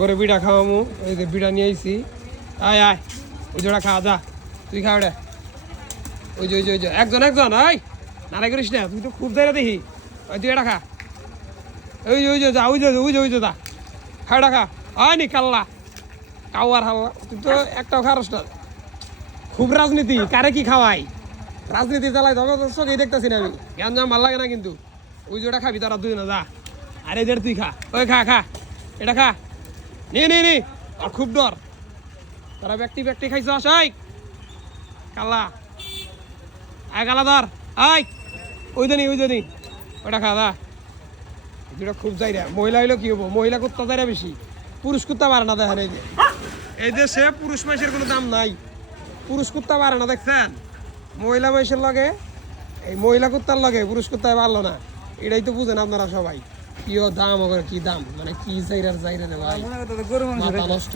করে বিড়া খাওয়ামু, এই যে বিড়া নিয়ে আইছি। আয় আয়, ওই জোড়া খা, যা তুই খা ওটা। ওই যে ওই যে ওই যে একজন একজন, আয় নারাই করিস না, তুই তো খুব দেয় দেখি। ওই তুই এটা খা, ওই যে ওই যে যা, ওই যে ওই যে ওই যে যা, খা ওটা খা। হয় নি কাল্লা কাওয়ার হাল্লা, তুই তো একটাও খারস না। খুব রাজনীতি, কারে কি খাওয়াই, রাজনীতি চালাই তবে চোখেই দেখতেছি না আমি। জ্ঞান জাম ভাল লাগে না কিন্তু। ওই যে ওটা খাবি তারা দুই না, যা। আরে দেড় তুই খা, ওই খা খা এটা খা, নিয়ে নি নি। আর খুব ডর, তারা ব্যক্তি ব্যক্তি খাইছ আসাই কাল্লা। আয় কালা ধর, আয় ওই জানি ওই জানি ওটা খা, দা। যেটা খুব যাই রে, মহিলা হইলো কি হবো, মহিলা কুত্তা যাই বেশি, পুরুষ কুত্তা পারে না। দেখেন এই যে এই দেশে পুরুষ মানুষের কোনো দাম নাই, পুরুষ কুত্তা পারে না। দেখছেন মহিলা মানুষের লগে, এই মহিলা কুত্তার লগে পুরুষ কুত্তায় পারলো না। এটাই তো বুঝেন আপনারা সবাই। কি দাম, কি দাম, মানে কি চাইরার চাইরা রে ভাই, মাথা নষ্ট।